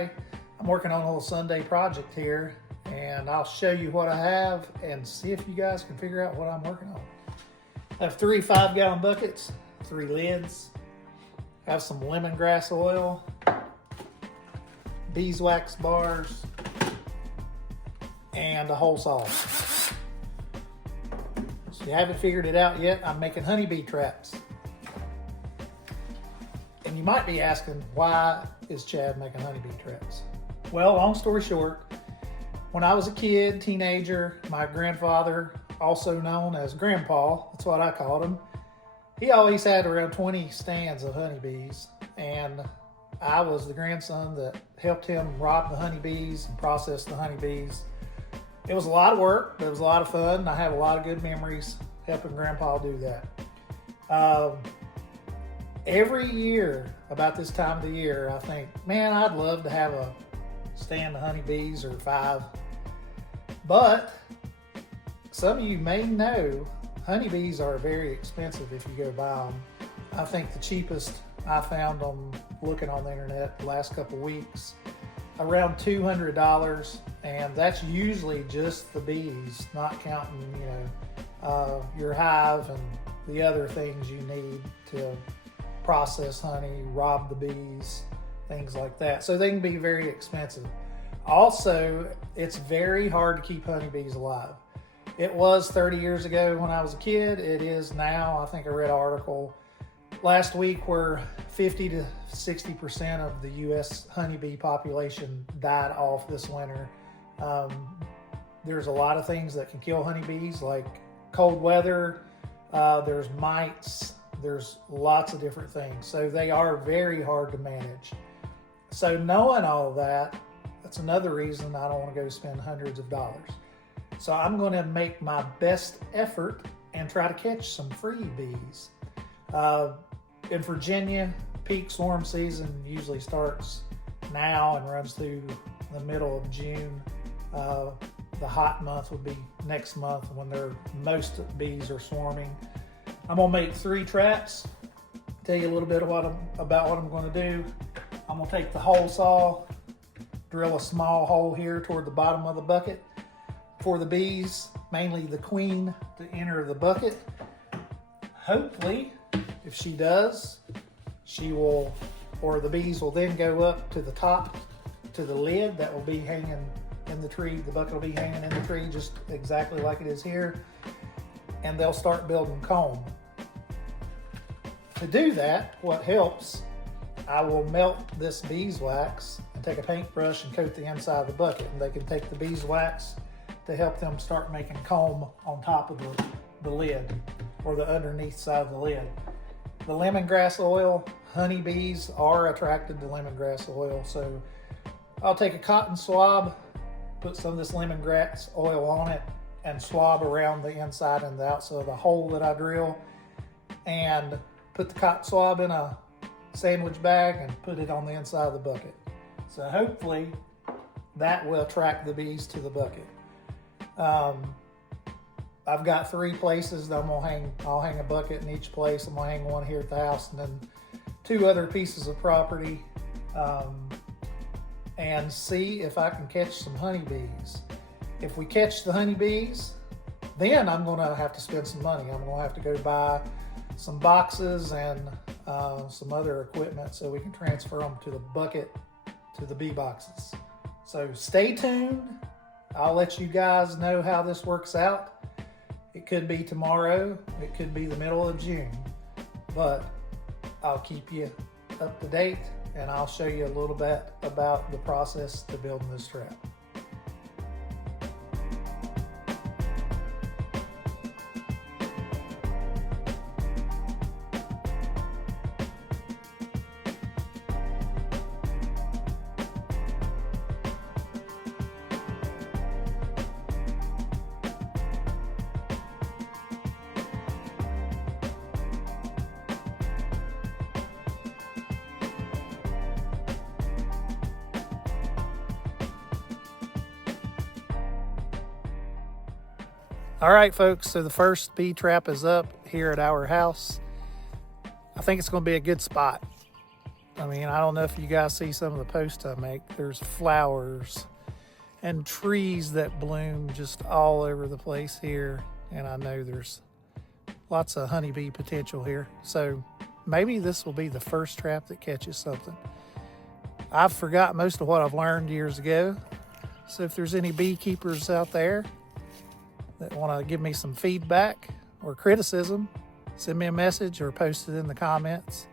I'm working on a little Sunday project here, and I'll show you what I have and see if you guys can figure out what I'm working on. I have 3 5-gallon buckets, 3 lids, I have some lemongrass oil, beeswax bars, and a hole saw. So if you haven't figured it out yet, I'm making honeybee traps. And you might be asking, why is Chad making honeybee traps? Well, long story short, when I was a kid, teenager, my grandfather, also known as Grandpa, that's what I called him, he always had around 20 stands of honeybees, and I was the grandson that helped him rob the honeybees and process the honeybees. It was a lot of work, but it was a lot of fun, and I have a lot of good memories helping Grandpa do that. Every year, about this time of the year, I think, man, I'd love to have a stand of honeybees or 5. But some of you may know honeybees are very expensive if you go buy them. I think the cheapest I found them looking on the internet the last couple of weeks, around $200, and that's usually just the bees, not counting, your hive and the other things you need to process honey, rob the bees, things like that. So they can be very expensive. Also, it's very hard to keep honeybees alive. It was 30 years ago when I was a kid. It is now. I think I read an article last week where 50 to 60% of the U.S. honeybee population died off this winter. There's a lot of things that can kill honeybees, like cold weather, there's mites, there's lots of different things. So they are very hard to manage. So knowing all that, that's another reason I don't want to go spend hundreds of dollars. So I'm going to make my best effort and try to catch some free bees. In Virginia, peak swarm season usually starts now and runs through the middle of June. The hot month would be next month when most bees are swarming. I'm gonna make 3 traps. Tell you a little bit about what I'm gonna do. I'm gonna take the hole saw, drill a small hole here toward the bottom of the bucket for the bees, mainly the queen, to enter the bucket. Hopefully, if she does, the bees will then go up to the top, to the lid that will be hanging in the tree. The bucket will be hanging in the tree just exactly like it is here, and they'll start building comb. To do that, what helps, I will melt this beeswax and take a paintbrush and coat the inside of the bucket, and they can take the beeswax to help them start making comb on top of the lid, or the underneath side of the lid. The lemongrass oil, honeybees are attracted to lemongrass oil, so I'll take a cotton swab, put some of this lemongrass oil on it, and swab around the inside and the outside of the hole that I drill, and put the cotton swab in a sandwich bag and put it on the inside of the bucket. So hopefully that will attract the bees to the bucket. I've got 3 places that I'll hang a bucket in each place. I'm gonna hang one here at the house and then 2 other pieces of property, and see if I can catch some honeybees. If we catch the honeybees, then I'm gonna have to spend some money. I'm gonna have to go buy some boxes and some other equipment so we can transfer them to the bucket, to the bee boxes. So stay tuned. I'll let you guys know how this works out. It could be tomorrow, it could be the middle of June, but I'll keep you up to date, and I'll show you a little bit about the process to building this trap. All right, folks, so the first bee trap is up here at our house. I think it's going to be a good spot. I mean, I don't know if you guys see some of the posts I make. There's flowers and trees that bloom just all over the place here. And I know there's lots of honeybee potential here. So maybe this will be the first trap that catches something. I've forgot most of what I've learned years ago. So if there's any beekeepers out there that want to give me some feedback or criticism, send me a message or post it in the comments.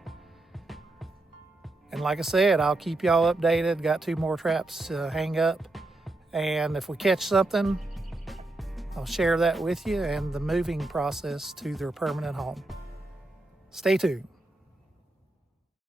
And like I said, I'll keep y'all updated. Got 2 more traps to hang up. And if we catch something, I'll share that with you and the moving process to their permanent home. Stay tuned.